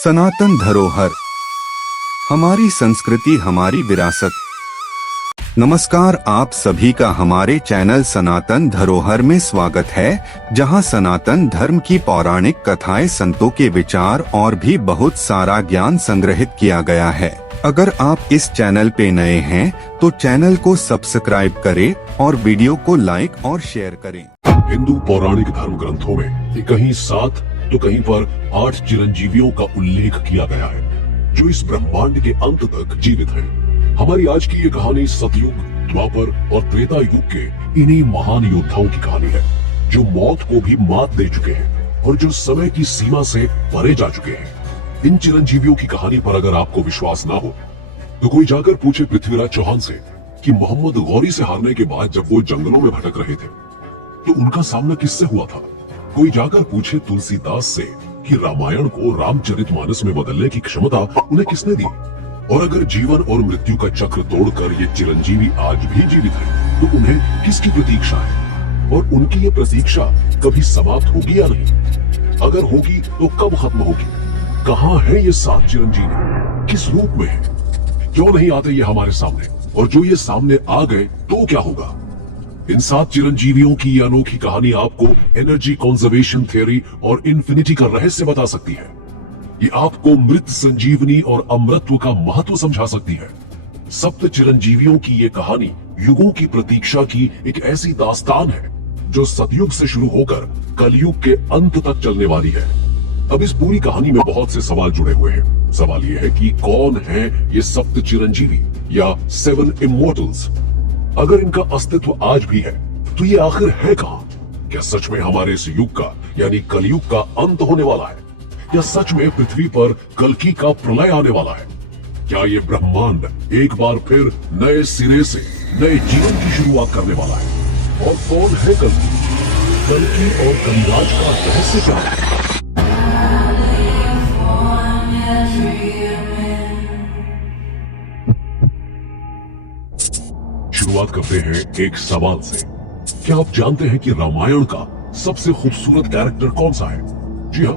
सनातन धरोहर, हमारी संस्कृति हमारी विरासत। नमस्कार, आप सभी का हमारे चैनल सनातन धरोहर में स्वागत है, जहां सनातन धर्म की पौराणिक कथाएं, संतों के विचार और भी बहुत सारा ज्ञान संग्रहित किया गया है। अगर आप इस चैनल पे नए हैं तो चैनल को सब्सक्राइब करें और वीडियो को लाइक और शेयर करें। हिंदू पौराणिक धर्म ग्रंथों में कहीं 7 तो कहीं पर 8 चिरंजीवियों का उल्लेख किया गया है, जो इस ब्रह्मांड के अंत तक जीवित हैं। हमारी आज की ये कहानी सतयुग, द्वापर और त्रेता युग के इन्हीं महान योद्धाओं की कहानी है, जो मौत को भी मात दे चुके हैं और जो समय की सीमा से परे जा चुके हैं। इन चिरंजीवियों की कहानी पर अगर आपको विश्वास ना हो तो कोई जाकर पूछे पृथ्वीराज चौहान से कि मोहम्मद गौरी से हारने के बाद जब वो जंगलों में भटक रहे थे तो उनका सामना किससे हुआ था। कोई जाकर पूछे तुलसीदास से कि रामायण को रामचरितमानस में बदलने की क्षमता उन्हें किसने दी। और अगर जीवन और मृत्यु का चक्र तोड़कर ये चिरंजीवी आज भी जीवित है तो उन्हें किसकी प्रतीक्षा है और उनकी ये प्रतीक्षा कभी समाप्त होगी या नहीं। अगर होगी तो कब खत्म होगी। कहाँ है ये 7 चिरंजीवी, किस रूप में है, क्यों नहीं आते ये हमारे सामने, और जो ये सामने आ गए तो क्या होगा। इन 7 चिरंजीवियों की यह अनोखी कहानी आपको एनर्जी कंजर्वेशन थ्योरी और इन्फिनिटी का रहस्य बता सकती है। ये आपको मृत संजीवनी और अमरत्व का महत्व समझा सकती है। सप्त चिरंजीवियों की ये कहानी युगों की प्रतीक्षा की एक ऐसी दास्तान है जो सतयुग से शुरू होकर कलयुग के अंत तक चलने वाली है। अब इस पूरी कहानी में बहुत से सवाल जुड़े हुए हैं। सवाल ये है कि कौन है ये सप्त चिरंजीवी या 7 इमोर्टल्स। अगर इनका अस्तित्व आज भी है तो ये आखिर है कहाँ। क्या सच में हमारे इस युग का यानी कलयुग का अंत होने वाला है, या सच में पृथ्वी पर कल्कि का प्रलय आने वाला है। क्या ये ब्रह्मांड एक बार फिर नए सिरे से नए जीवन की शुरुआत करने वाला है। और कौन है कल्कि और कलिराज का रहस्य क्या है। शुरुआत करते हैं एक सवाल से। क्या आप जानते हैं कि रामायण का सबसे खूबसूरत कैरेक्टर कौन सा है। जी हाँ,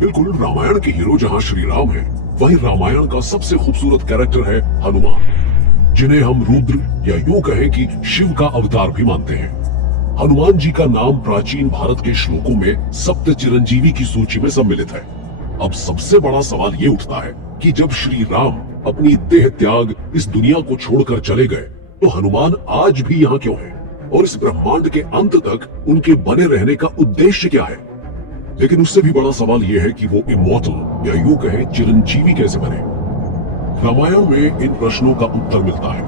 बिल्कुल, रामायण के हीरो जहां श्री राम है, वहीं रामायण का सबसे खूबसूरत कैरेक्टर है हनुमान, जिन्हें हम रुद्र या यूं कहें कि शिव का अवतार भी मानते हैं। हनुमान जी का नाम प्राचीन भारत के श्लोकों में सप्त चिरंजीवी की सूची में सम्मिलित है। अब सबसे बड़ा सवाल ये उठता है कि जब श्री राम अपनी देह त्याग इस दुनिया को छोड़कर चले गए तो हनुमान आज भी यहाँ क्यों है, और इस ब्रह्मांड के अंत तक उनके बने रहने का उद्देश्य क्या है। लेकिन उससे भी बड़ा सवाल यह है कि वो इमॉर्टल या यूं कहें चिरंजीवी कैसे बने। रामायण में इन प्रश्नों का उत्तर मिलता है।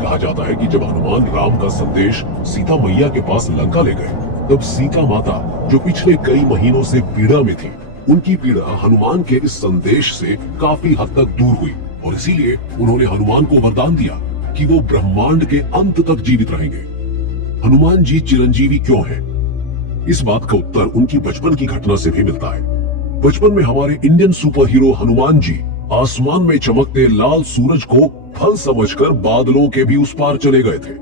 कहा जाता है कि जब हनुमान राम का संदेश सीता मैया के पास लंका ले गए, तब सीता माता जो पिछले कई महीनों से पीड़ा में थी, उनकी पीड़ा हनुमान के इस संदेश से काफी हद तक दूर हुई, और इसीलिए उन्होंने हनुमान को वरदान दिया कि वो ब्रह्मांड के अंत तक जीवित रहेंगे। हनुमान जी चिरंजीवी क्यों हैं? इस बात का उत्तर उनकी बचपन की घटना से भी मिलता है। बचपन में हमारे Indian super hero Hanuman ji आसमान में चमकते लाल सूरज को फल समझकर बादलों के भी उस पार चले गए थे,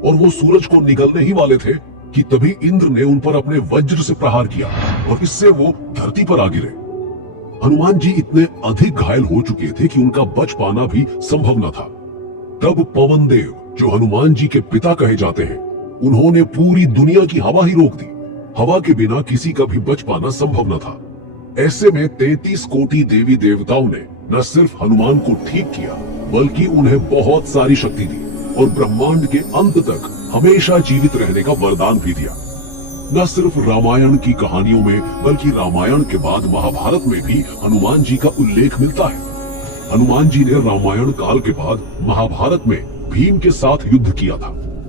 और वो सूरज को निगलने ही वाले थे कि तभी इंद्र ने उन पर अपने वज्र से प्रहार किया और इससे वो धरती पर आ गिरे। हनुमान जी इतने अधिक घायल हो चुके थे कि उनका बच पाना भी संभव न था। तब पवन देव, जो हनुमान जी के पिता कहे जाते हैं, उन्होंने पूरी दुनिया की हवा ही रोक दी। हवा के बिना किसी का भी बच पाना संभव न था। ऐसे में 33 कोटि देवी देवताओं ने न सिर्फ हनुमान को ठीक किया, बल्कि उन्हें बहुत सारी शक्ति दी और ब्रह्मांड के अंत तक हमेशा जीवित रहने का वरदान भी दिया। न सिर्फ रामायण की कहानियों में, बल्कि रामायण के बाद महाभारत में भी हनुमान जी का उल्लेख मिलता है। हनुमान जी ने रामायण काल के बाद महाभारत में भीम के साथ युद्ध किया था,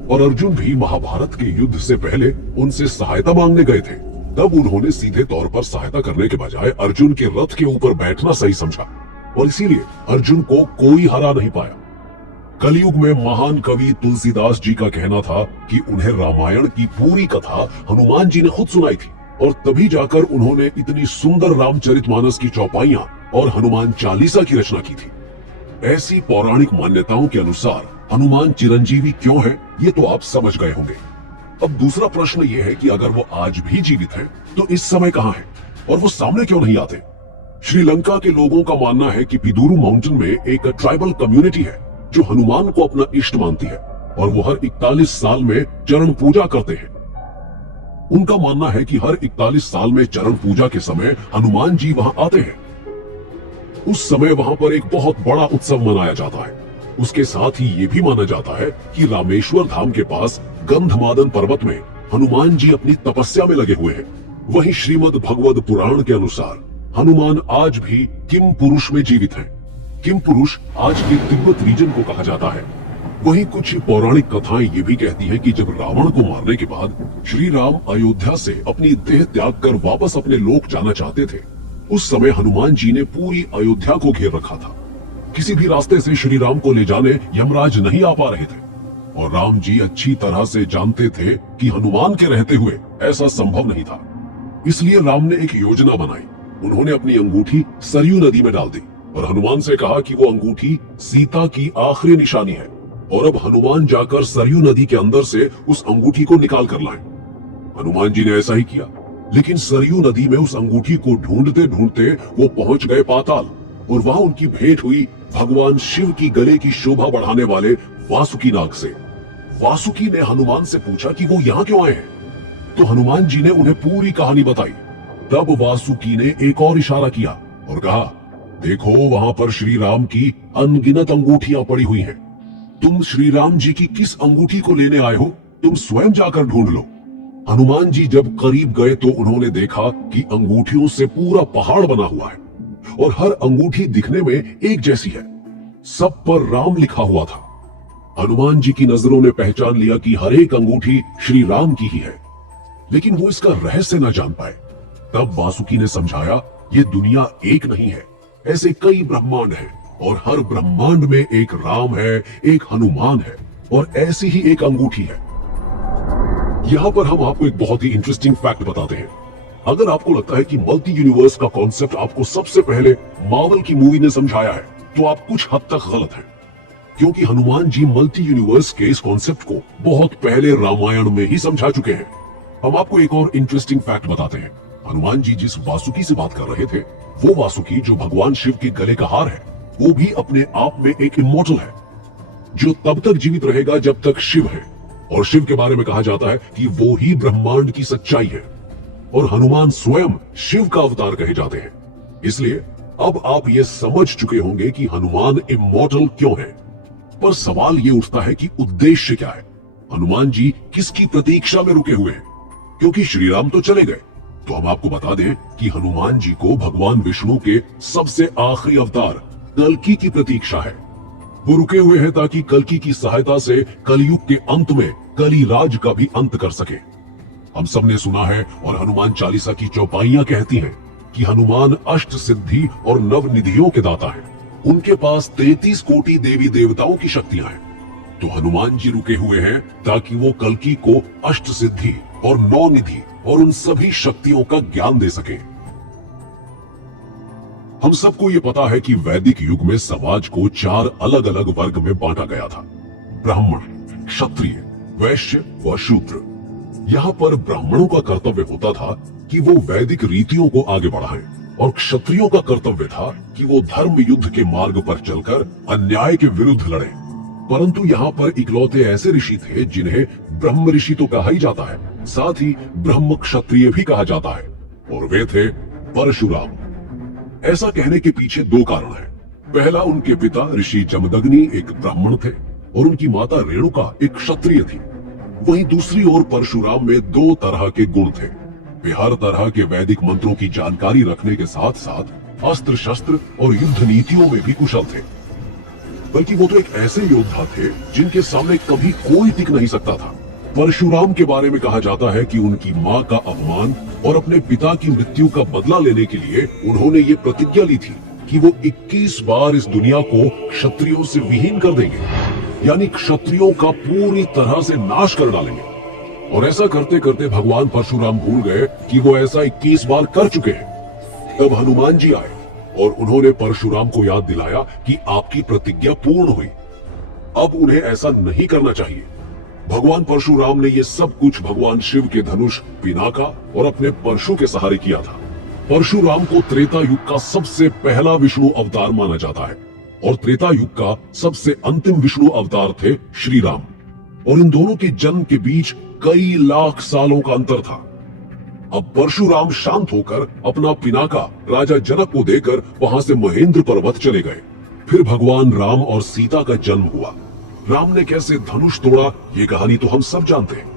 और अर्जुन भी महाभारत के युद्ध से पहले उनसे सहायता मांगने गए थे। तब उन्होंने सीधे तौर पर सहायता करने के बजाय अर्जुन के रथ के ऊपर बैठना सही समझा, और इसीलिए अर्जुन को कोई हरा नहीं पाया। कलयुग में महान कवि तुलसीदास जी का कहना था कि उन्हें रामायण की पूरी कथा हनुमान जी ने खुद सुनाई थी, और तभी जाकर उन्होंने इतनी सुंदर रामचरितमानस की चौपाइयां और हनुमान चालीसा की रचना की थी। ऐसी पौराणिक मान्यताओं के अनुसार हनुमान चिरंजीवी क्यों है, ये तो आप समझ गए होंगे। अब दूसरा प्रश्न ये है कि अगर वो आज भी जीवित हैं, तो इस समय कहाँ हैं और वो सामने क्यों नहीं आते। श्रीलंका के लोगों का मानना है कि पिदुरु माउंटेन में एक ट्राइबल कम्युनिटी है जो हनुमान को अपना इष्ट मानती है और वो हर 41 साल में चरण पूजा करते हैं। उनका मानना है कि हर 41 साल में चरण पूजा के समय हनुमान जी वहां आते हैं। उस समय वहां पर एक बहुत बड़ा उत्सव मनाया जाता है। उसके साथ ही ये भी माना जाता है कि रामेश्वर धाम के पास गंधमादन पर्वत में हनुमान जी अपनी तपस्या में लगे हुए हैं। वहीं श्रीमद् भगवद पुराण के अनुसार हनुमान आज भी किम पुरुष में जीवित हैं। किम पुरुष आज के तिब्बत रीजन को कहा जाता है। वहीं कुछ पौराणिक कथाएं ये भी कहती हैं कि जब रावण को मारने के बाद श्री राम अयोध्या से अपनी देह त्याग कर वापस अपने लोक जाना चाहते थे, उस समय हनुमान जी ने पूरी अयोध्या को घेर रखा था। किसी भी रास्ते से श्री राम को ले जाने यमराज नहीं आ पा रहे थे और राम जी अच्छी तरह से जानते थे कि हनुमान के रहते हुए ऐसा संभव नहीं था। इसलिए राम ने एक योजना बनाई। उन्होंने अपनी अंगूठी सरयू नदी में डाल दी और हनुमान से कहा कि वो अंगूठी सीता की आखिरी निशानी है और अब हनुमान जाकर सरयू नदी के अंदर से उस अंगूठी को निकाल कर लाएं। हनुमान जी ने ऐसा ही किया, लेकिन सरयू नदी में उस अंगूठी को ढूंढते ढूंढते वो पहुंच गए पाताल और वहां उनकी भेंट हुई भगवान शिव की गले की शोभा बढ़ाने वाले वासुकी नाग से। वासुकी ने हनुमान से पूछा कि वो यहाँ क्यों आए हैं, तो हनुमान जी ने उन्हें पूरी कहानी बताई। तब वासुकी ने एक और इशारा किया और कहा, देखो वहां पर श्री राम की अनगिनत अंगूठियां पड़ी हुई हैं। तुम श्री राम जी की किस अंगूठी को लेने आए हो, तुम स्वयं जाकर ढूंढ लो। हनुमान जी जब करीब गए तो उन्होंने देखा कि अंगूठियों से पूरा पहाड़ बना हुआ है और हर अंगूठी दिखने में एक जैसी है। सब पर राम लिखा हुआ था। हनुमान जी की नजरों ने पहचान लिया कि हर एक अंगूठी श्री राम की ही है, लेकिन वो इसका रहस्य न जान पाए। तब वासुकी ने समझाया, ये दुनिया एक नहीं है, ऐसे कई ब्रह्मांड हैं और हर ब्रह्मांड में एक राम है, एक हनुमान है और ऐसी ही एक अंगूठी है। यहां पर हम आपको एक बहुत ही इंटरेस्टिंग फैक्ट बताते हैं। अगर आपको लगता है कि मल्टी यूनिवर्स का कॉन्सेप्ट आपको सबसे पहले मार्वल की मूवी ने समझाया है, तो आप कुछ हद तक गलत हैं, क्योंकि हनुमान जी मल्टी यूनिवर्स के इस कॉन्सेप्ट को बहुत पहले रामायण में ही समझा चुके हैं। हम आपको एक और इंटरेस्टिंग फैक्ट बताते हैं। हनुमान जी जिस वासुकी से बात कर रहे थे, वो वासुकी जो भगवान शिव के गले का हार है, वो भी अपने आप में एक इमोर्टल है जो तब तक जीवित रहेगा जब तक शिव है। और शिव के बारे में कहा जाता है कि वो ही ब्रह्मांड की सच्चाई है और हनुमान स्वयं शिव का अवतार कहे जाते हैं। इसलिए अब आप ये समझ चुके होंगे कि हनुमान इमोर्टल क्यों है। पर सवाल ये उठता है कि उद्देश्य क्या है। हनुमान जी किसकी प्रतीक्षा में रुके हुए हैं, क्योंकि श्री राम तो चले गए। तो हम आपको बता दें कि हनुमान जी को भगवान विष्णु के सबसे आखिरी अवतार कल्कि की प्रतीक्षा है। वो रुके हुए हैं ताकि कल्कि की सहायता से कलयुग के अंत में कली राज का भी अंत कर सके। हम सब ने सुना है और हनुमान चालीसा की चौपाइयां कहती हैं कि हनुमान अष्ट सिद्धि और नव निधियों के दाता हैं। उनके पास 33 कोटि देवी देवताओं की शक्तियां हैं। तो हनुमान जी रुके हुए हैं ताकि वो कल्कि को अष्ट सिद्धि और 9 निधि और उन सभी शक्तियों का ज्ञान दे सके। हम सबको ये पता है कि वैदिक युग में समाज को 4 अलग अलग वर्ग में बांटा गया था, ब्राह्मण, क्षत्रिय, वैश्य व शूद्र। यहाँ पर ब्राह्मणों का कर्तव्य होता था कि वो वैदिक रीतियों को आगे बढ़ाएं और क्षत्रियों का कर्तव्य था कि वो धर्म युद्ध के मार्ग पर चलकर अन्याय के विरुद्ध लड़े। परंतु यहाँ पर इकलौते ऐसे ऋषि थे जिन्हें ब्रह्म ऋषि तो कहा ही जाता है, साथ ही ब्रह्म क्षत्रिय भी कहा जाता है, और वे थे परशुराम। ऐसा कहने के पीछे 2 कारण हैं। पहला, उनके पिता ऋषि जमदग्नि एक ब्राह्मण थे और उनकी माता रेणुका एक क्षत्रिय थी। वहीं दूसरी ओर परशुराम में 2 तरह के गुण थे। वे हर तरह के वैदिक मंत्रों की जानकारी रखने के साथ साथ अस्त्र शस्त्र और युद्ध नीतियों में भी कुशल थे। बल्कि वो तो एक ऐसे योद्धा थे जिनके सामने कभी कोई टिक नहीं सकता था। परशुराम के बारे में कहा जाता है कि उनकी मां का अपमान और अपने पिता की मृत्यु का बदला लेने के लिए उन्होंने ये प्रतिज्ञा ली थी कि वो 21 बार इस दुनिया को क्षत्रियों से विहीन कर देंगे, यानी क्षत्रियों का पूरी तरह से नाश कर डालेंगे। और ऐसा करते करते भगवान परशुराम भूल गए कि वो ऐसा 21 बार कर चुके हैं। तब हनुमान जी आए और उन्होंने परशुराम को याद दिलाया कि आपकी प्रतिज्ञा पूर्ण हुई, अब उन्हें ऐसा नहीं करना चाहिए। भगवान परशुराम ने ये सब कुछ भगवान शिव के धनुष पिनाका और अपने परशु के सहारे किया था। परशुराम को त्रेता युग का सबसे पहला विष्णु अवतार माना जाता है और त्रेता युग का सबसे अंतिम विष्णु अवतार थे श्री राम। और इन दोनों के जन्म के बीच कई लाख सालों का अंतर था। अब परशुराम शांत होकर अपना पिनाका राजा जनक को देकर वहां से महेंद्र पर्वत चले गए। फिर भगवान राम और सीता का जन्म हुआ। राम ने कैसे धनुष तोड़ा ये कहानी तो हम सब जानते हैं।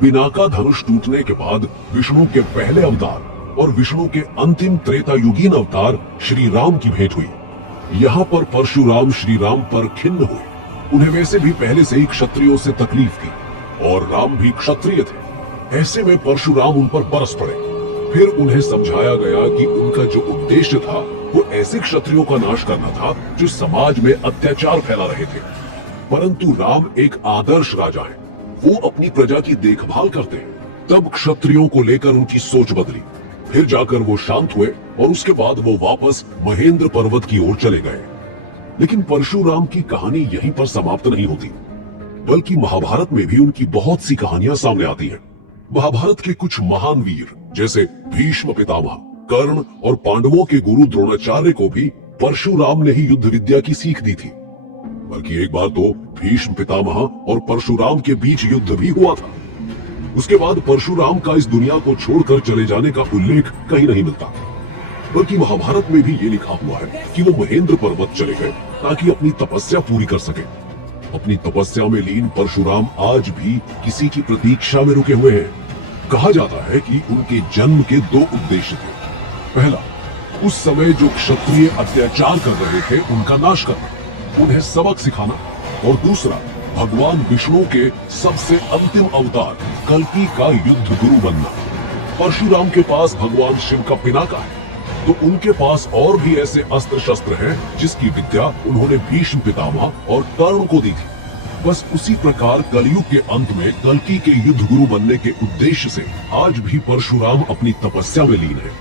पिनाका धनुष टूटने के बाद विष्णु के पहले अवतार और विष्णु के अंतिम त्रेता युगीन अवतार श्री राम की भेंट हुई। यहाँ पर परशुराम श्री राम पर खिन्न हुए। उन्हें वैसे भी पहले से ही क्षत्रियों से तकलीफ थी और राम भी क्षत्रिय थे। ऐसे में परशुराम उन पर बरस पड़े। फिर उन्हें समझाया गया कि उनका जो उद्देश्य था वो ऐसे क्षत्रियों का नाश करना था जो समाज में अत्याचार फैला रहे थे। परंतु राम एक आदर्श राजा है, वो अपनी प्रजा की देखभाल करते हैं। तब क्षत्रियों को लेकर उनकी सोच बदली। फिर जाकर वो शांत हुए और उसके बाद वो वापस महेंद्र पर्वत की ओर चले गए। लेकिन परशुराम की कहानी यहीं पर समाप्त नहीं होती, बल्कि महाभारत में भी उनकी बहुत सी कहानियां सामने आती हैं। महाभारत के कुछ महान वीर जैसे भीष्म पितामह, कर्ण और पांडवों के गुरु द्रोणाचार्य को भी परशुराम ने ही युद्ध विद्या की सीख दी थी। बल्कि एक बार तो भीष्म पितामह और परशुराम के बीच युद्ध भी हुआ था। उसके बाद परशुराम का इस दुनिया को छोड़कर चले जाने का उल्लेख कहीं नहीं मिलता, बल्कि महाभारत में भी ये लिखा हुआ है कि वो महेंद्र पर्वत चले गए ताकि अपनी तपस्या पूरी कर सके। अपनी तपस्या में लीन परशुराम आज भी किसी की प्रतीक्षा में रुके हुए हैं। कहा जाता है कि उनके जन्म के दो उद्देश्य थे। पहला, उस समय जो क्षत्रिय अत्याचार कर रहे थे उनका नाश करना, उन्हें सबक सिखाना। और दूसरा, भगवान विष्णु के सबसे अंतिम अवतार कल्कि का युद्ध गुरु बनना। परशुराम के पास भगवान शिव का पिनाका है, तो उनके पास और भी ऐसे अस्त्र शस्त्र हैं जिसकी विद्या उन्होंने भीष्म पितामह और कर्ण को दी थी। बस उसी प्रकार कलयुग के अंत में कल्कि के युद्ध गुरु बनने के उद्देश्य से आज भी परशुराम अपनी तपस्या में लीन है।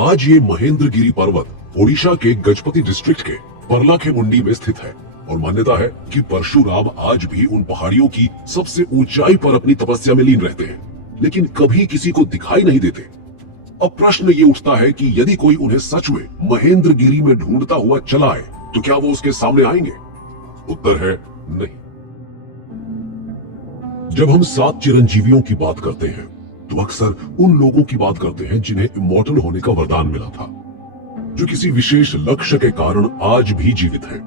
आज ये महेंद्रगिरी पर्वत ओडिशा के गजपति डिस्ट्रिक्ट के परलाखेमुंडी में स्थित है और मान्यता है कि परशुराम आज भी उन पहाड़ियों की सबसे ऊंचाई पर अपनी तपस्या में लीन रहते हैं, लेकिन कभी किसी को दिखाई नहीं देते। अब प्रश्न ये उठता है कि यदि कोई उन्हें सच में महेंद्रगिरी में ढूंढता हुआ चला आए तो क्या वो उसके सामने आएंगे? उत्तर है नहीं। जब हम 7 चिरंजीवियों की बात करते हैं तो अक्सर उन लोगों की बात करते हैं जिन्हें इमॉर्टल होने का वरदान मिला था, जो किसी विशेष लक्ष्य के कारण आज भी जीवित है।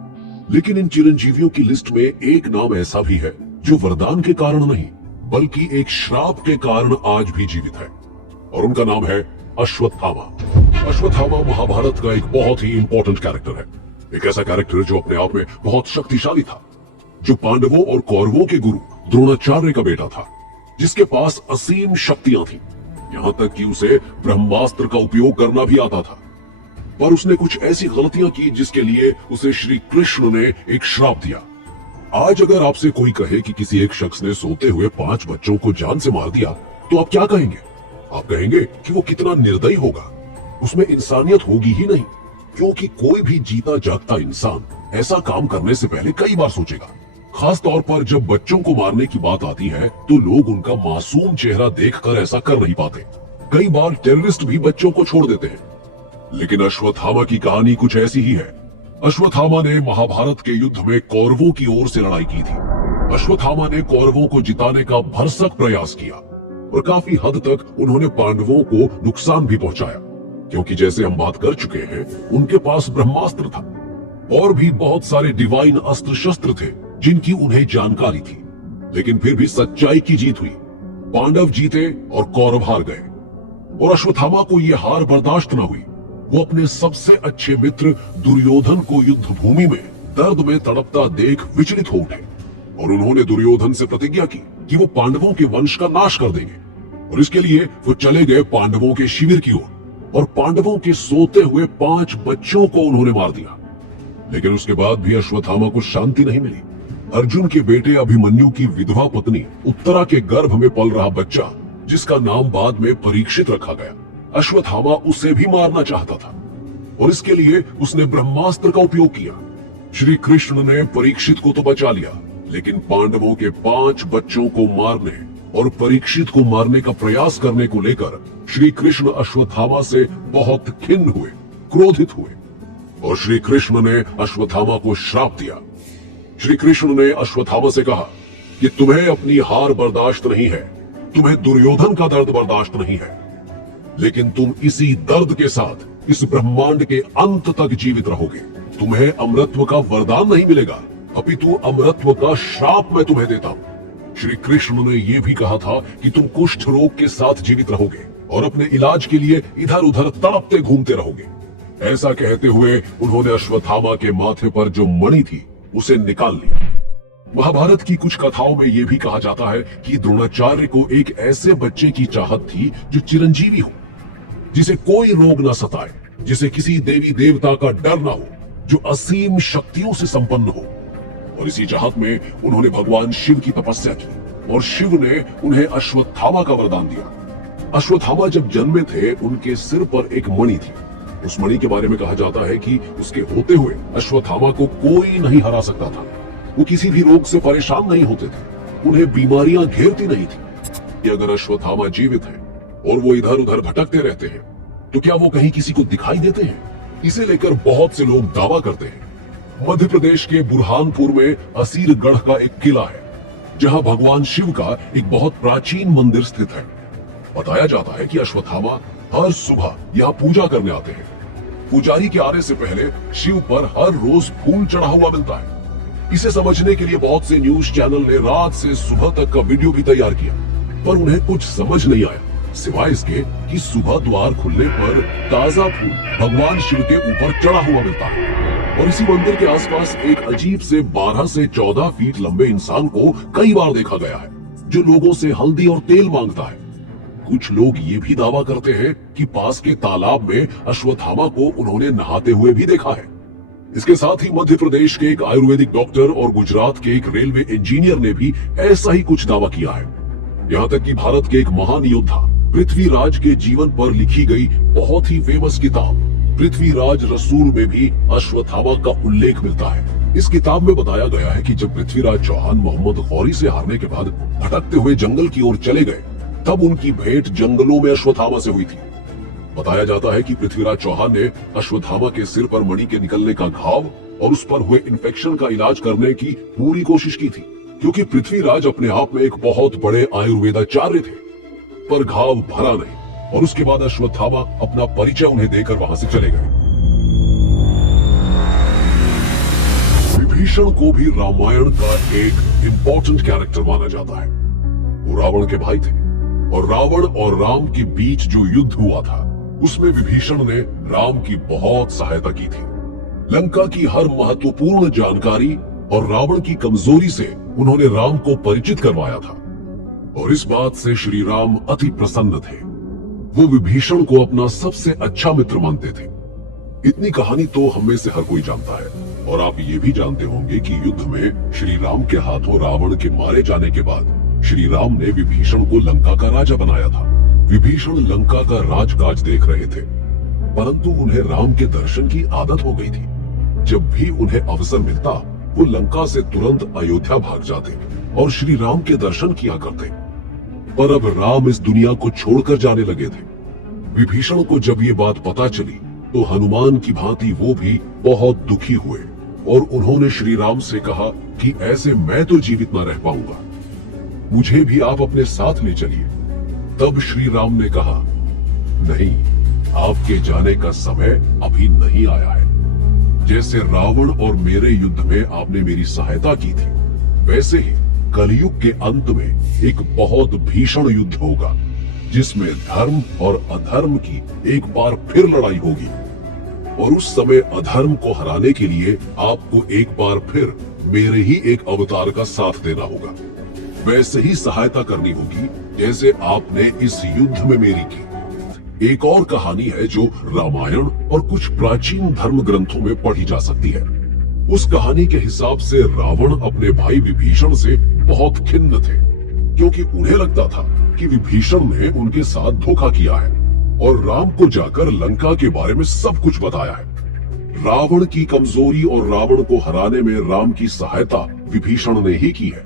लेकिन इन चिरंजीवियों की लिस्ट में एक नाम ऐसा भी है जो वरदान के कारण नहीं बल्कि एक श्राप के कारण आज भी जीवित है, और उनका नाम है अश्वत्थामा। अश्वत्थामा महाभारत का एक बहुत ही इंपॉर्टेंट कैरेक्टर है। एक ऐसा कैरेक्टर जो अपने आप में बहुत शक्तिशाली था, जो पांडवों और कौरवों के गुरु द्रोणाचार्य का बेटा था, जिसके पास असीम शक्तियां थी, यहाँ तक कि उसे ब्रह्मास्त्र का उपयोग करना भी आता था। पर उसने कुछ ऐसी गलतियां की जिसके लिए उसे श्री कृष्ण ने एक श्राप दिया। आज अगर आपसे कोई कहे कि किसी एक शख्स ने सोते हुए 5 बच्चों को जान से मार दिया तो आप क्या कहेंगे? आप कहेंगे कि वो कितना निर्दयी होगा, उसमें इंसानियत होगी ही नहीं, क्योंकि कोई भी जीता जागता इंसान ऐसा काम करने से पहले कई बार सोचेगा। खास तौर पर जब बच्चों को मारने की बात आती है तो लोग उनका मासूम चेहरा देखकर ऐसा कर नहीं पाते। कई बार टेररिस्ट भी बच्चों को छोड़ देते हैं। लेकिन अश्वत्थामा की कहानी कुछ ऐसी ही है। अश्वत्थामा ने महाभारत के युद्ध में कौरवों की ओर से लड़ाई की थी। अश्वत्थामा ने कौरवों को जिताने का भरसक प्रयास किया और काफी हद तक उन्होंने पांडवों को नुकसान भी पहुंचाया, क्योंकि जैसे हम बात कर चुके हैं उनके पास ब्रह्मास्त्र था और भी बहुत सारे डिवाइन अस्त्र शस्त्र थे जिनकी उन्हें जानकारी थी। लेकिन फिर भी सच्चाई की जीत हुई। पांडव जीते और कौरव हार गए, और अश्वत्थामा को यह हार बर्दाश्त न हुई। वो अपने सबसे अच्छे मित्र दुर्योधन को युद्ध भूमि में दर्द में तड़पता देख विचलित हो उठे और उन्होंने दुर्योधन से प्रतिज्ञा की कि वो पांडवों के वंश का नाश कर देंगे। और इसके लिए वो चले गए पांडवों के शिविर की ओर और पांडवों के सोते हुए 5 बच्चों को उन्होंने मार दिया। लेकिन उसके बाद भी अश्वत्थामा को शांति नहीं मिली। अर्जुन के बेटे अभिमन्यु की विधवा पत्नी उत्तरा के गर्भ में पल रहा बच्चा, जिसका नाम बाद में परीक्षित रखा गया, अश्वत्थामा उसे भी मारना चाहता था और इसके लिए उसने ब्रह्मास्त्र का उपयोग किया। श्री कृष्ण ने परीक्षित को तो बचा लिया, लेकिन पांडवों के 5 बच्चों को मारने और परीक्षित को मारने का प्रयास करने को लेकर श्री कृष्ण अश्वत्थामा से बहुत खिन्न हुए, क्रोधित हुए और श्री कृष्ण ने अश्वत्थामा को श्राप दिया। श्री कृष्ण ने अश्वत्थामा से कहा कि तुम्हें अपनी हार बर्दाश्त नहीं है, तुम्हें दुर्योधन का दर्द बर्दाश्त नहीं है, लेकिन तुम इसी दर्द के साथ इस ब्रह्मांड के अंत तक जीवित रहोगे। तुम्हें अमरत्व का वरदान नहीं मिलेगा, अपितु अमरत्व का श्राप मैं तुम्हें देता हूं। श्री कृष्ण ने यह भी कहा था कि तुम कुष्ठ रोग के साथ जीवित रहोगे और अपने इलाज के लिए इधर उधर तड़पते घूमते रहोगे। ऐसा कहते हुए उन्होंने अश्वत्थामा के माथे पर जो मणि थी उसे निकाल ली। महाभारत की कुछ कथाओं में यह भी कहा जाता है कि द्रोणाचार्य को एक ऐसे बच्चे की चाहत थी जो चिरंजीवी हो, जिसे कोई रोग न सताए, जिसे किसी देवी देवता का डर न हो, जो असीम शक्तियों से संपन्न हो। और इसी चाहत में उन्होंने भगवान शिव की तपस्या की और शिव ने उन्हें अश्वत्थामा का वरदान दिया। अश्वत्थामा जब जन्मे थे उनके सिर पर एक मणि थी। उस मणि के बारे में कहा जाता है कि उसके होते हुए अश्वत्थामा को कोई नहीं हरा सकता था। वो किसी भी रोग से परेशान नहीं होते थे, उन्हें बीमारियां घेरती नहीं थी। कि अगर अश्वत्थामा जीवित है और वो इधर उधर भटकते रहते हैं तो क्या वो कहीं किसी को दिखाई देते हैं? इसे लेकर बहुत से लोग दावा करते हैं। मध्य प्रदेश के बुरहानपुर में असीरगढ़ का एक किला है, जहां भगवान शिव का एक बहुत प्राचीन मंदिर स्थित है। बताया जाता है कि अश्वत्थामा हर सुबह यहाँ पूजा करने आते हैं। पुजारी के आने से पहले शिव पर हर रोज फूल चढ़ा हुआ मिलता है। इसे समझने के लिए बहुत से न्यूज चैनल ने रात से सुबह तक का वीडियो भी तैयार किया, पर उन्हें कुछ समझ नहीं आया, सिवाय इसके कि सुबह द्वार खुलने पर ताजा फूल भगवान शिव के ऊपर चढ़ा हुआ मिलता है। और इसी मंदिर के आसपास एक अजीब से 12 से 14 फीट लंबे इंसान को कई बार देखा गया है, जो लोगों से हल्दी और तेल मांगता है। कुछ लोग ये भी दावा करते हैं कि पास के तालाब में अश्वत्थामा को उन्होंने नहाते हुए भी देखा है। इसके साथ ही मध्य प्रदेश के एक आयुर्वेदिक डॉक्टर और गुजरात के एक रेलवे इंजीनियर ने भी ऐसा ही कुछ दावा किया है। यहाँ तक कि भारत के एक महान योद्धा पृथ्वीराज के जीवन पर लिखी गई बहुत ही फेमस किताब पृथ्वीराज रसूल में भी अश्वत्थामा का उल्लेख मिलता है। इस किताब में बताया गया है कि जब पृथ्वीराज चौहान मोहम्मद गौरी से हारने के बाद भटकते हुए जंगल की ओर चले गए, तब उनकी भेंट जंगलों में अश्वत्थामा से हुई थी। बताया जाता है कि पृथ्वीराज चौहान ने अश्वत्थामा के सिर पर मणि के निकलने का घाव और उस पर हुए इन्फेक्शन का इलाज करने की पूरी कोशिश की थी, क्योंकि पृथ्वीराज अपने आप में एक बहुत बड़े आयुर्वेदाचार्य थे। पर घाव भरा नहीं और उसके बाद अश्वत्थामा अपना परिचय उन्हें देकर वहां से चले गए। विभीषण को भी रामायण का एक इंपॉर्टेंट कैरेक्टर माना जाता है। वो रावण के भाई थे और रावण और राम के बीच जो युद्ध हुआ था उसमें विभीषण ने राम की बहुत सहायता की थी। लंका की हर महत्वपूर्ण जानकारी और रावण की कमजोरी से उन्होंने राम को परिचित करवाया था और इस बात से श्री राम अति प्रसन्न थे। वो विभीषण को अपना सबसे अच्छा मित्र मानते थे। इतनी कहानी तो हम में से हर कोई जानता है और आप ये भी जानते होंगे कि युद्ध में श्री राम के हाथों रावण के मारे जाने के बाद श्री राम ने विभीषण को लंका का राजा बनाया था। विभीषण लंका का राजकाज देख रहे थे, परंतु उन्हें राम के दर्शन की आदत हो गई थी। जब भी उन्हें अवसर मिलता वो लंका से तुरंत अयोध्या भाग जाते और श्री राम के दर्शन किया करते। पर अब राम इस दुनिया को छोड़कर जाने लगे थे। विभीषण को जब ये बात पता चली तो हनुमान की भांति वो भी बहुत दुखी हुए और उन्होंने श्री राम से कहा कि ऐसे मैं तो जीवित न रह पाऊंगा, मुझे भी आप अपने साथ ले चलिए। तब श्री राम ने कहा, नहीं, आपके जाने का समय अभी नहीं आया है। जैसे रावण और मेरे युद्ध में आपने मेरी सहायता की थी, वैसे ही कलयुग के अंत में एक बहुत भीषण युद्ध होगा जिसमें धर्म और अधर्म की एक बार फिर लड़ाई होगी और उस समय अधर्म को हराने के लिए आपको एक बार फिर मेरे ही एक अवतार का साथ देना होगा। वैसे ही सहायता करनी होगी जैसे आपने इस युद्ध में मेरी की। एक और कहानी है जो रामायण और कुछ प्राचीन धर्म ग्रंथों में पढ़ी जा सकती है। उस कहानी के हिसाब से रावण अपने भाई विभीषण से बहुत खिन्न थे, क्योंकि उन्हें लगता था कि विभीषण ने उनके साथ धोखा किया है और राम को जाकर लंका के बारे में सब कुछ बताया है। रावण की कमजोरी और रावण को हराने में राम की सहायता विभीषण ने ही की है।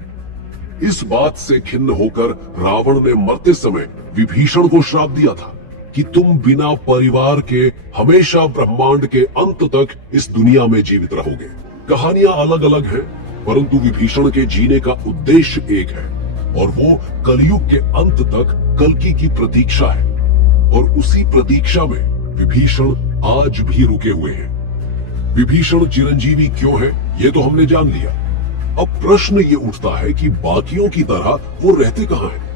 इस बात से खिन्न होकर रावण ने मरते समय विभीषण को श्राप दिया था कि तुम बिना परिवार के हमेशा ब्रह्मांड के अंत तक इस दुनिया में जीवित रहोगे। कहानियां अलग अलग हैं, परंतु विभीषण के जीने का उद्देश्य एक है और वो कलयुग के अंत तक कल्कि की प्रतीक्षा है। और उसी प्रतीक्षा में विभीषण आज भी रुके हुए हैं। विभीषण चिरंजीवी क्यों है, ये तो हमने जान लिया। अब प्रश्न ये उठता है कि बाकियों की तरह वो रहते कहाँ हैं?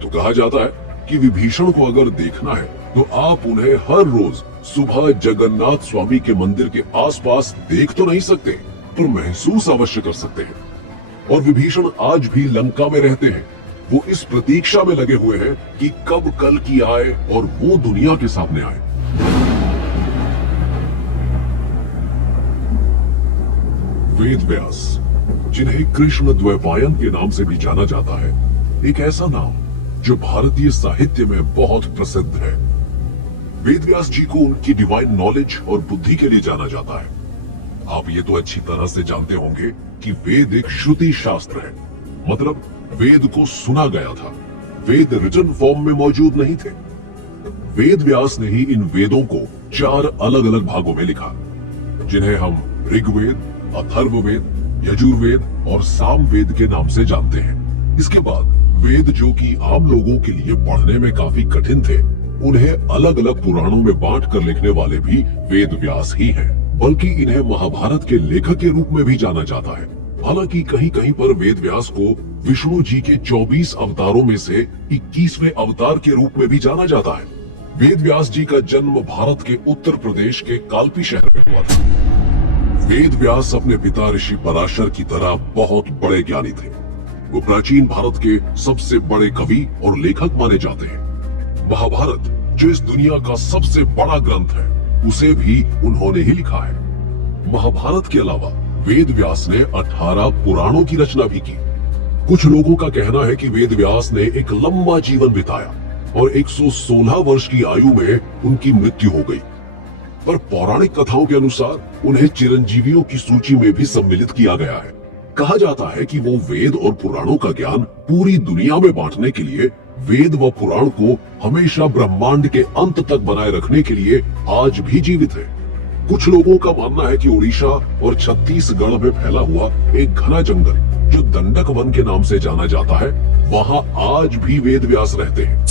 तो कहा जाता है कि विभीषण को अगर देखना है तो आप उन्हें हर रोज सुबह जगन्नाथ स्वामी के मंदिर के आसपास देख तो नहीं सकते, पर महसूस अवश्य कर सकते हैं। और विभीषण आज भी लंका में रहते हैं। वो इस प्रतीक्षा में लगे हुए हैं कि कब कल्कि आए और वो दुनिया के सामने आए। वेद व्यास, जिन्हें कृष्ण द्वैपायन के नाम से भी जाना जाता है, एक ऐसा नाम जो भारतीय साहित्य में बहुत प्रसिद्ध है। वेद व्यास जी को उनकी डिवाइन नॉलेज और बुद्धि के लिए जाना जाता है। आप ये तो अच्छी तरह से जानते होंगे कि वेद एक श्रुति शास्त्र है, मतलब वेद को सुना गया था, वेद रिटन फॉर्म में मौजूद नहीं थे। वेद व्यास ने ही इन वेदों को 4 अलग अलग भागों में लिखा, जिन्हें हम ऋग्वेद, अथर्ववेद, यजुर्वेद और सामवेद के नाम से जानते हैं। इसके बाद वेद जो कि आम लोगों के लिए पढ़ने में काफी कठिन थे, उन्हें अलग अलग पुराणों में बांट कर लिखने वाले भी वेद व्यास ही हैं। बल्कि इन्हें महाभारत के लेखक के रूप में भी जाना जाता है। हालांकि कहीं कहीं पर वेद व्यास को विष्णु जी के 24 अवतारों में से 21वें अवतार के रूप में भी जाना जाता है। वेद व्यास जी का जन्म भारत के उत्तर प्रदेश के काल्पी शहर में हुआ था। वेद व्यास अपने पिता ऋषि पराशर की तरह बहुत बड़े ज्ञानी थे। वो प्राचीन भारत के सबसे बड़े कवि और लेखक माने जाते हैं। महाभारत, जो इस दुनिया का सबसे बड़ा ग्रंथ है, उसे भी उन्होंने ही लिखा है। महाभारत के अलावा वेद व्यास ने 18 पुराणों की रचना भी की। कुछ लोगों का कहना है कि वेद व्यास ने एक लंबा जीवन बिताया और 116 वर्ष की आयु में उनकी मृत्यु हो गई। पर पौराणिक कथाओं के अनुसार उन्हें चिरंजीवियों की सूची में भी सम्मिलित किया गया है। कहा जाता है कि वो वेद और पुराणों का ज्ञान पूरी दुनिया में बांटने के लिए, वेद व पुराण को हमेशा ब्रह्मांड के अंत तक बनाए रखने के लिए आज भी जीवित है। कुछ लोगों का मानना है कि उड़ीसा और छत्तीसगढ़ में फैला हुआ एक घना जंगल, जो दंडक वन के नाम से जाना जाता है, वहाँ आज भी वेद व्यास रहते हैं।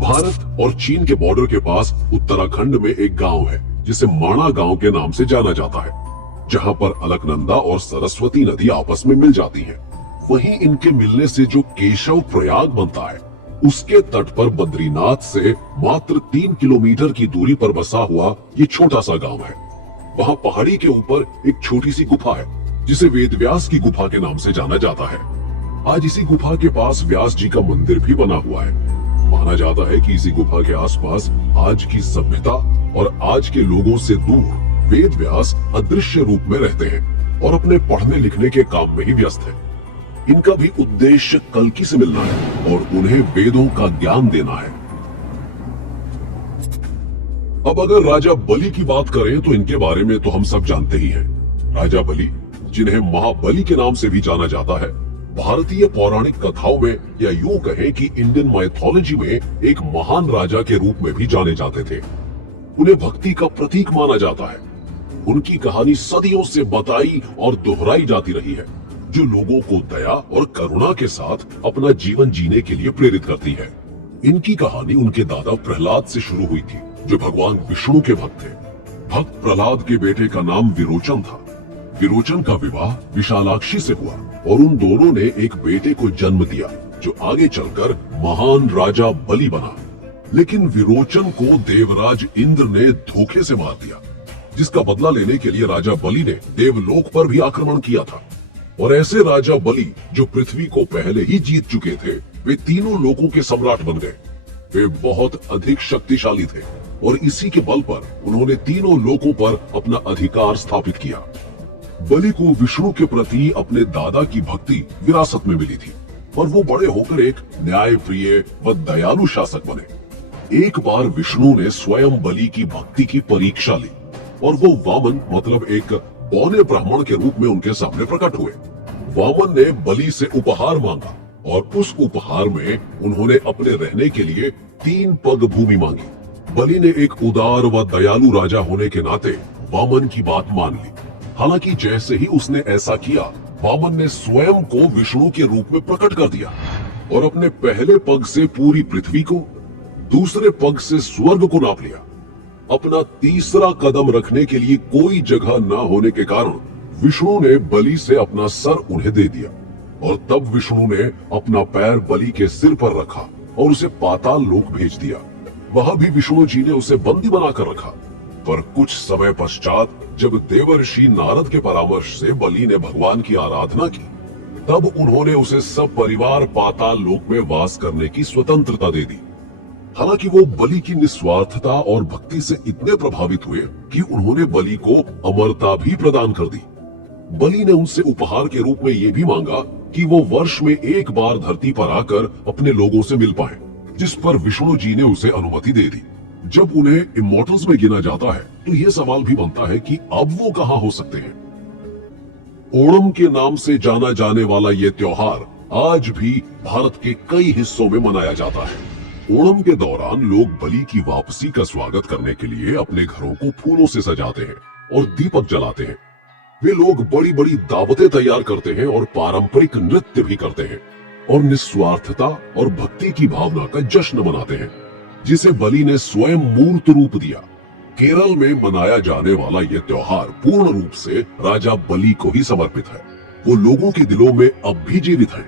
भारत और चीन के बॉर्डर के पास उत्तराखंड में एक गांव है, जिसे माणा गांव के नाम से जाना जाता है, जहाँ पर अलकनंदा और सरस्वती नदी आपस में मिल जाती है। वहीं इनके मिलने से जो केशव प्रयाग बनता है, उसके तट पर बद्रीनाथ से मात्र 3 किलोमीटर की दूरी पर बसा हुआ ये छोटा सा गांव है। वहाँ पहाड़ी के ऊपर एक छोटी सी गुफा है, जिसे वेद व्यास की गुफा के नाम से जाना जाता है। आज इसी गुफा के पास व्यास जी का मंदिर भी बना हुआ है। माना जाता है कि इसी गुफा के आसपास आज की सभ्यता और आज के लोगों से दूर वेद व्यास अदृश्य रूप में रहते हैं और अपने पढ़ने लिखने के काम में ही व्यस्त है। इनका भी उद्देश्य कल्कि से मिलना है और उन्हें वेदों का ज्ञान देना है। अब अगर राजा बलि की बात करें तो इनके बारे में तो हम सब जानते ही हैं। राजा बलि, जिन्हें महाबली के नाम से भी जाना जाता है, भारतीय पौराणिक कथाओं में या यूं कहें कि इंडियन माइथोलॉजी में एक महान राजा के रूप में भी जाने जाते थे। उन्हें भक्ति का प्रतीक माना जाता है। उनकी कहानी सदियों से बताई और दोहराई जाती रही है, जो लोगों को दया और करुणा के साथ अपना जीवन जीने के लिए प्रेरित करती है। इनकी कहानी उनके दादा प्रहलाद से शुरू हुई थी, जो भगवान विष्णु के भक्त थे। भक्त प्रहलाद के बेटे का नाम विरोचन था। विरोचन का विवाह विशालाक्षी से हुआ और उन दोनों ने एक बेटे को जन्म दिया, जो आगे चलकर महान राजा बलि बना। लेकिन विरोचन को देवराज इंद्र ने धोखे से मार दिया, जिसका बदला लेने के लिए राजा बलि ने देवलोक पर भी आक्रमण किया था। और ऐसे राजा बलि, जो पृथ्वी को पहले ही जीत चुके थे, वे तीनों लोकों के सम्राट बन गए। वे बहुत अधिक शक्तिशाली थे और इसी के बल पर उन्होंने तीनों लोकों पर अपना अधिकार स्थापित किया। बलि को विष्णु के प्रति अपने दादा की भक्ति विरासत में मिली थी और वो बड़े होकर एक न्यायप्रिय व दयालु शासक बने। एक बार विष्णु ने स्वयं बलि की भक्ति की परीक्षा ली और वो वामन, मतलब एक बौने ब्राह्मण के रूप में उनके सामने प्रकट हुए। वामन ने बलि से उपहार मांगा और उस उपहार में उन्होंने अपने रहने के लिए 3 पग भूमि मांगी। बलि ने एक उदार व दयालु राजा होने के नाते वामन की बात मान ली। हालांकि जैसे ही उसने ऐसा किया, वामन ने स्वयं को विष्णु के रूप में प्रकट कर दिया और अपने पहले पग से पूरी पृथ्वी को, दूसरे पग से स्वर्ग को नाप लिया। अपना तीसरा कदम रखने के लिए कोई जगह न होने के कारण विष्णु ने बलि से अपना सर उन्हें दे दिया और तब विष्णु ने अपना पैर बलि के सिर पर रखा और उसे पाताल लोक भेज दिया। वहां भी विष्णु जी ने उसे बंदी बनाकर रखा। पर कुछ समय पश्चात जब देवर्षि नारद के परामर्श से बलि ने भगवान की आराधना की, तब उन्होंने उसे सब परिवार पाताल लोक में वास करने की स्वतंत्रता दे दी। हालांकि वो बलि की निस्वार्थता और भक्ति से इतने प्रभावित हुए कि उन्होंने बलि को अमरता भी प्रदान कर दी। बलि ने उनसे उपहार के रूप में ये भी मांगा कि वो वर्ष में एक बार धरती पर आकर अपने लोगों से मिल पाए, जिस पर विष्णु जी ने उसे अनुमति दे दी। जब उन्हें इमोर्टल्स में गिना जाता है तो ये सवाल भी बनता है कि अब वो कहां हो सकते हैं। ओणम के नाम से जाना जाने वाला ये त्योहार आज भी भारत के कई हिस्सों में मनाया जाता है। ओणम के दौरान लोग बलि की वापसी का स्वागत करने के लिए अपने घरों को फूलों से सजाते हैं और दीपक जलाते हैं। वे लोग बड़ी बड़ी दावतें तैयार करते हैं और पारंपरिक नृत्य भी करते हैं और निस्वार्थता और भक्ति की भावना का जश्न मनाते हैं, जिसे बलि ने स्वयं मूर्त रूप दिया। केरल में मनाया जाने वाला यह त्योहार पूर्ण रूप से राजा बलि को ही समर्पित है। वो लोगों के दिलों में अब भी जीवित है।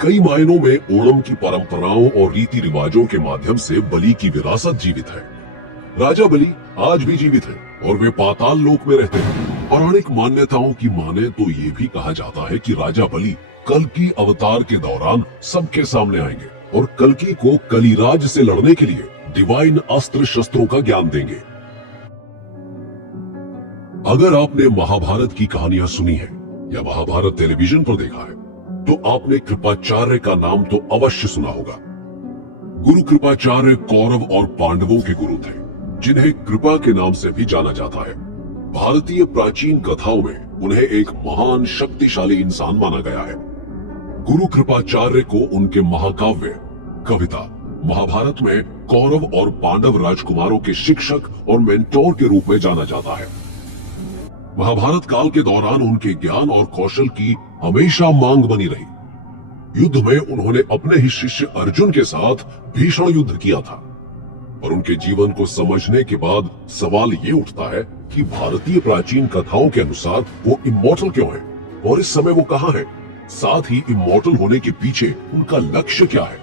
कई मायनों में ओणम की परंपराओं और रीति रिवाजों के माध्यम से बलि की विरासत जीवित है। राजा बलि आज भी जीवित है और वे पाताल लोक में रहते हैं। पौराणिक मान्यताओं की माने तो ये भी कहा जाता है कि राजा बलि कल्कि अवतार के दौरान सबके सामने आएंगे और कल्कि को कलिराज से लड़ने के लिए डिवाइन अस्त्र शस्त्रों का ज्ञान देंगे। अगर आपने महाभारत की कहानियां सुनी है या महाभारत टेलीविजन पर देखा है तो आपने कृपाचार्य का नाम तो अवश्य सुना होगा। गुरु कृपाचार्य कौरव और पांडवों के गुरु थे, जिन्हें कृपा के नाम से भी जाना जाता है। भारतीय प्राचीन कथाओं में उन्हें एक महान शक्तिशाली इंसान माना गया है। गुरु कृपाचार्य को उनके महाकाव्य, कविता, महाभारत में कौरव और पांडव राजकुमारों के शिक्षक और मेंटोर के रूप में जाना जाता है। महाभारत काल के दौरान उनके ज्ञान और कौशल की हमेशा मांग बनी रही। युद्ध में उन्होंने अपने ही शिष्य अर्जुन के साथ भीषण युद्ध किया था। और उनके जीवन को समझने के बाद सवाल ये उठता है कि भारतीय प्राचीन कथाओं के अनुसार वो इमॉर्टल क्यों है और इस समय वो कहाँ है? साथ ही इमॉर्टल होने के पीछे उनका लक्ष्य क्या है?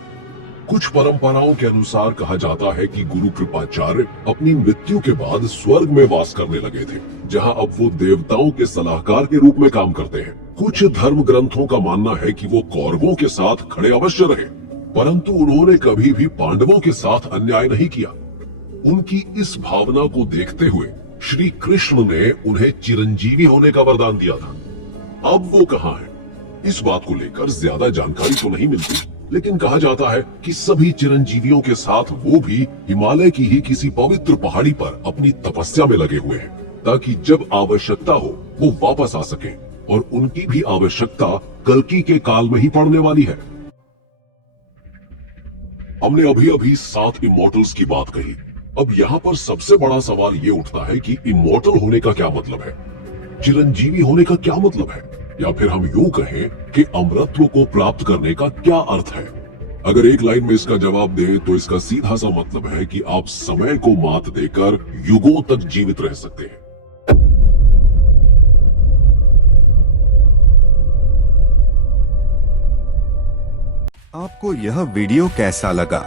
कुछ परंपराओं के अनुसार कहा जाता है कि गुरु कृपाचार्य अपनी मृत्यु के बाद स्वर्ग में वास करने लगे थे, जहां अब वो देवताओं के सलाहकार के रूप में काम करते हैं। कुछ धर्म ग्रंथों का मानना है कि वो कौरवों के साथ खड़े अवश्य रहे, परंतु उन्होंने कभी भी पांडवों के साथ अन्याय नहीं किया। उनकी इस भावना को देखते हुए श्री कृष्ण ने उन्हें चिरंजीवी होने का वरदान दिया था। अब वो कहाँ है? इस बात को लेकर ज्यादा जानकारी तो नहीं मिलती, लेकिन कहा जाता है कि सभी चिरंजीवियों के साथ वो भी हिमालय की ही किसी पवित्र पहाड़ी पर अपनी तपस्या में लगे हुए हैं, ताकि जब आवश्यकता हो वो वापस आ सके। और उनकी भी आवश्यकता कल्कि के काल में ही पड़ने वाली है। हमने अभी अभी 7 इमॉर्टल्स की बात कही। अब यहाँ पर सबसे बड़ा सवाल ये उठता है कि इमॉर्टल होने का क्या मतलब है? चिरंजीवी होने का क्या मतलब है? या फिर हम यूं कहें कि अमरत्व को प्राप्त करने का क्या अर्थ है? अगर एक लाइन में इसका जवाब दें तो इसका सीधा सा मतलब है कि आप समय को मात देकर युगों तक जीवित रह सकते हैं। आपको यह वीडियो कैसा लगा?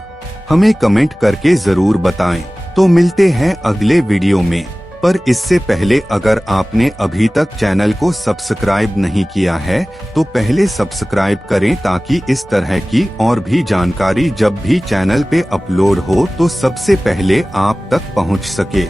हमें कमेंट करके जरूर बताएं। तो मिलते हैं अगले वीडियो में। पर इससे पहले अगर आपने अभी तक चैनल को सब्सक्राइब नहीं किया है तो पहले सब्सक्राइब करें, ताकि इस तरह की और भी जानकारी जब भी चैनल पे अपलोड हो तो सबसे पहले आप तक पहुंच सके।